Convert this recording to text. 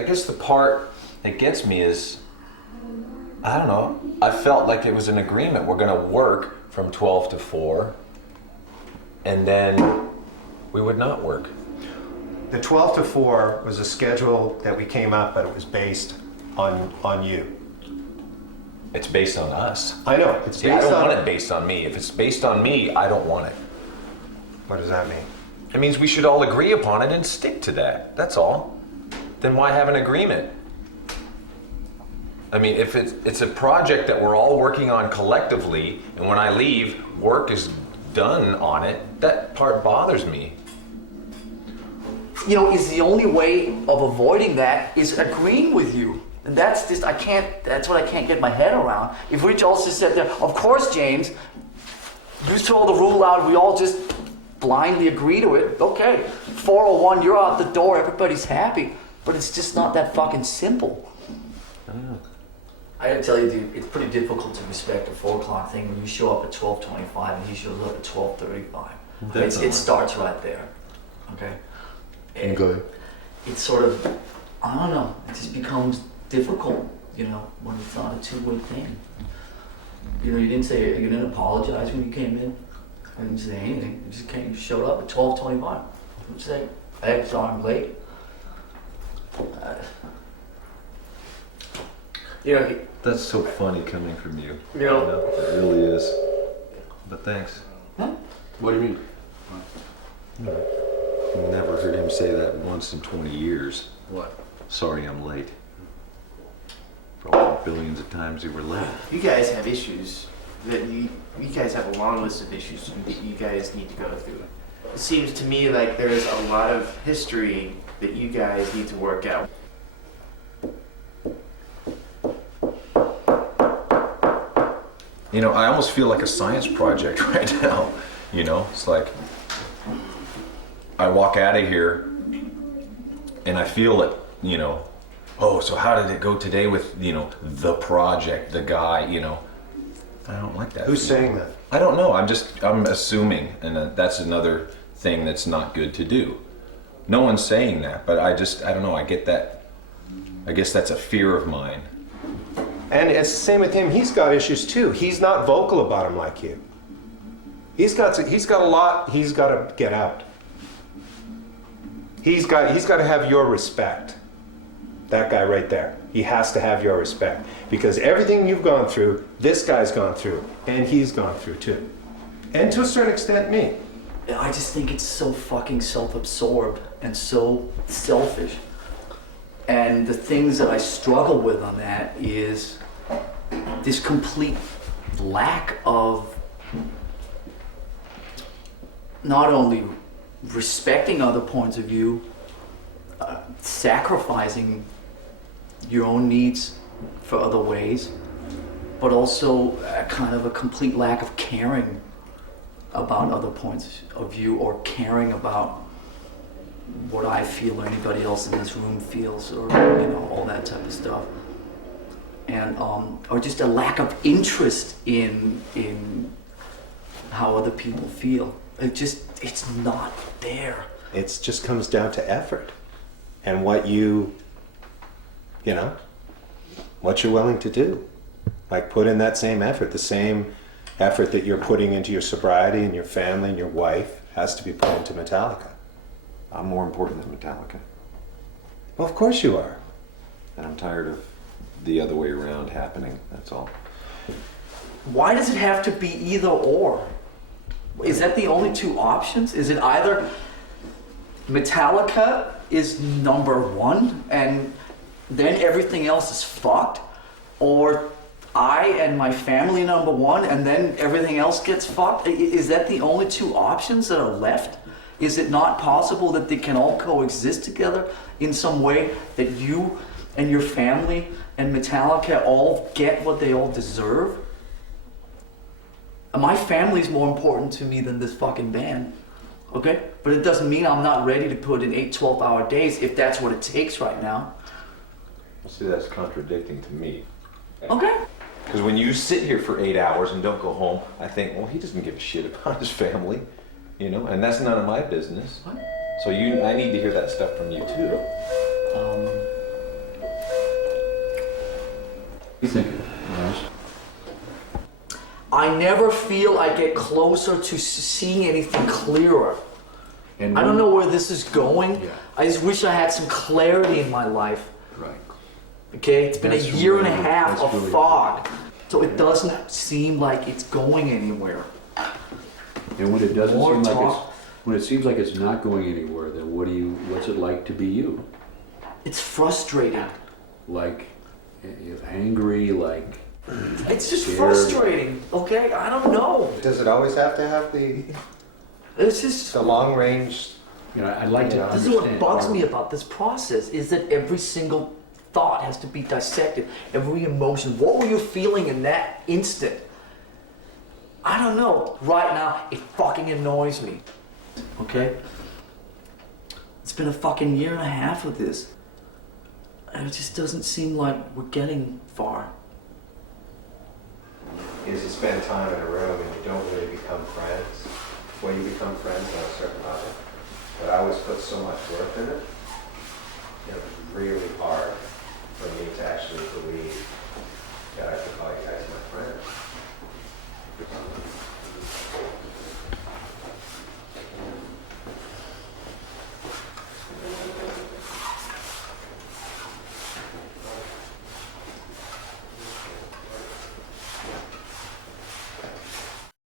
I guess the part that gets me is, I don't know, I felt like it was an agreement. We're gonna work from 12 to 4, and then we would not work. The 12 to 4 was a schedule that we came up, but it was based on you. It's based on us. I know, it's Yeah, I based don't on... want it based on me. If it's based on me, I don't want it. What does that mean? It means we should all agree upon it and stick to that. That's all. Then why have an agreement? I mean, if it's a project that we're all working on collectively, and when I leave, work is done on it, that part bothers me. You know, is the only way of avoiding that is agreeing with you. And that's just, that's what I can't get my head around. If we all just sat there, of course, James, you throw the rule out, we all just blindly agree to it, okay. 4:01, you're out the door, everybody's happy. But it's just not that fucking simple. I gotta tell you, dude, it's pretty difficult to respect a 4 o'clock thing when you show up at 12:25 and he shows up at 12:35. It starts right there, okay? And Okay. it's sort of, I don't know, it just becomes difficult, you know, when it's not a two-way thing. You know, you didn't apologize when you came in. I didn't say anything. You just came, you showed up at 12:25. What'd you say? Hey, sorry I'm late. You know, That's so funny coming from you. You know, It really is. But thanks. huh? What do you mean? Never heard him say that once in 20 years. What? Sorry I'm late. For all the billions of times you were late. You guys have issues that you guys have a long list of issues that you guys need to go through. It seems to me like there's a lot of history that you guys need to work out. You know, I almost feel like a science project right now. You know, it's like I walk out of here and I feel it, you know, oh, so how did it go today with, you know, the project, the guy, you know. I don't like that. Who's saying that? I don't know. I'm assuming, and that's another thing that's not good to do. No one's saying that, but I don't know. I get that. I guess that's a fear of mine. And it's the same with him. He's got issues too. He's not vocal about them like you. He's got a lot he's got to get out. He's got to have your respect. That guy right there. He has to have your respect. Because everything you've gone through, this guy's gone through. And he's gone through too. And to a certain extent, me. I just think it's so fucking self-absorbed and so selfish. And the things that I struggle with on that is this complete lack of not only respecting other points of view, sacrificing your own needs for other ways, but also kind of a complete lack of caring about other points of view or caring about what I feel or anybody else in this room feels, or you know, all that type of stuff. And or just a lack of interest in how other people feel. It's not there. It just comes down to effort and what you know, what you're willing to do. Like put in that same effort, the same effort that you're putting into your sobriety and your family and your wife has to be put into MetallicA. I'm more important than MetallicA. Well, of course you are. And I'm tired of the other way around happening, that's all. Why does it have to be either or? Is that the only two options? Is it either MetallicA is number one and then everything else is fucked, or I and my family number one and then everything else gets fucked? Is that the only two options that are left? Is it not possible that they can all coexist together in some way, that you and your family and MetallicA all get what they all deserve? My family's more important to me than this fucking band, okay? But it doesn't mean I'm not ready to put in 8 12-hour days if that's what it takes right now. See, that's contradicting to me. Okay. Because when you sit here for 8 hours and don't go home, I think, well, he doesn't give a shit about his family, you know, and that's none of my business. What? So I need to hear that stuff from you too. You thinking, Lars? I never feel I get closer to seeing anything clearer. And I don't know where this is going. Yeah. I just wish I had some clarity in my life. Right. Okay, it's been That's a year and a really- half that's of really- fog, so it doesn't seem like it's going anywhere. And when it doesn't More seem like it's, talk. when it seems like it's not going anywhere, then what's it like to be you? It's frustrating. Like, angry, like, It's just Scared. frustrating. Okay, I don't know. Does it always have to have the It's just. long range? you know, I'd like to Yeah. This is understand. what bugs me about this process is that every single thought has to be dissected, every emotion. What were you feeling in that instant? I don't know. Right now, it fucking annoys me. Okay? It's been a fucking year and a half of this. And it just doesn't seem like we're getting far. Is you spend time in a room and you don't really become friends. Well, you become friends on a certain level. But I always put so much work in it. It was really hard for me to actually believe